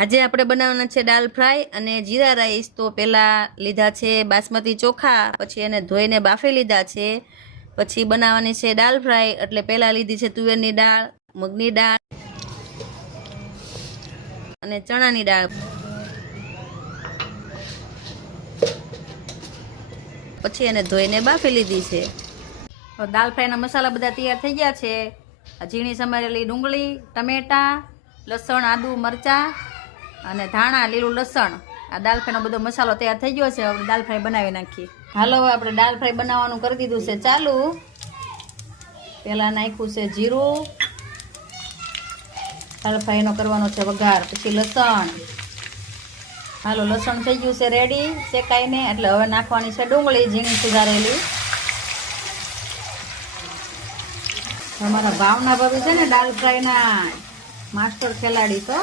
આજે આપણે બનાવવાના છે દાલ ફ્રાય અને જીરા રાઈસ। તો પહેલાં લીધા છે બાસમતી ચોખા, પછી એને ધોઈને બાફી લીધા છે। પછી બનાવવાની છે દાલ ફ્રાય, એટલે પહેલાં લીધી છે તુવેરની દાળ, મગની દાળ અને ચણાની દાળ। પછી એને ધોઈને બાફી લીધી છે। તો દાલ ફ્રાયના મસાલા બધા તૈયાર થઈ ગયા છે। ઝીણી સમારેલી ડુંગળી, ટમેટા, લસણ, આદુ, મરચાં અને ધાણા, લીલું લસણ, આ દાલ ફ્રાયનો બધો મસાલો તૈયાર થઈ ગયો છે। હવે દાલ ફ્રાય બનાવી નાખીએ। હાલો, હવે આપણે દાલ ફ્રાય બનાવવાનું કરી દીધું છે ચાલુ। પહેલાં નાખ્યું છે જીરું, દાલ ફ્રાયનો કરવાનો છે વઘાર, પછી લસણ। હાલો, લસણ થઈ ગયું છે રેડી શેકાઈને, એટલે હવે નાખવાની છે ડુંગળી ઝીણી સુધારેલી। અમારા ભાવના ભાભી છે ને દાલ ફ્રાયના માસ્ટર ખેલાડી તો।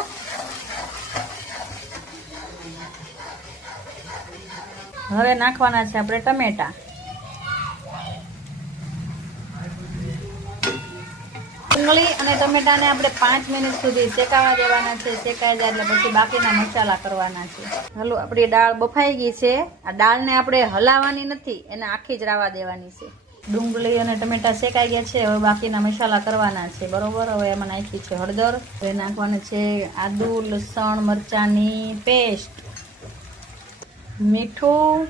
હવે નાખવાના છે આપણે ટમેટા। ડુંગળી અને ટમેટાને આપણે 5 મિનિટ સુધી શેકાવા દેવાના છે। શેકાઈ જાય એટલે પછી બાકીના મસાલા કરવાના છે। હાલો, આપણી દાળ બફાઈ ગઈ છે। આ દાળને આપણે હલાવવાની નથી, એને આખી જ રાવા દેવાની છે। ડુંગળી અને ટમેટા શેકાઈ ગયા છે, હવે બાકીના મસાલા કરવાના છે બરોબર। હવે એમાં નાખી છે હળદર, હવે નાખવાનું છે આદુ, લસણ, મરચાંની પેસ્ટ, મીઠું,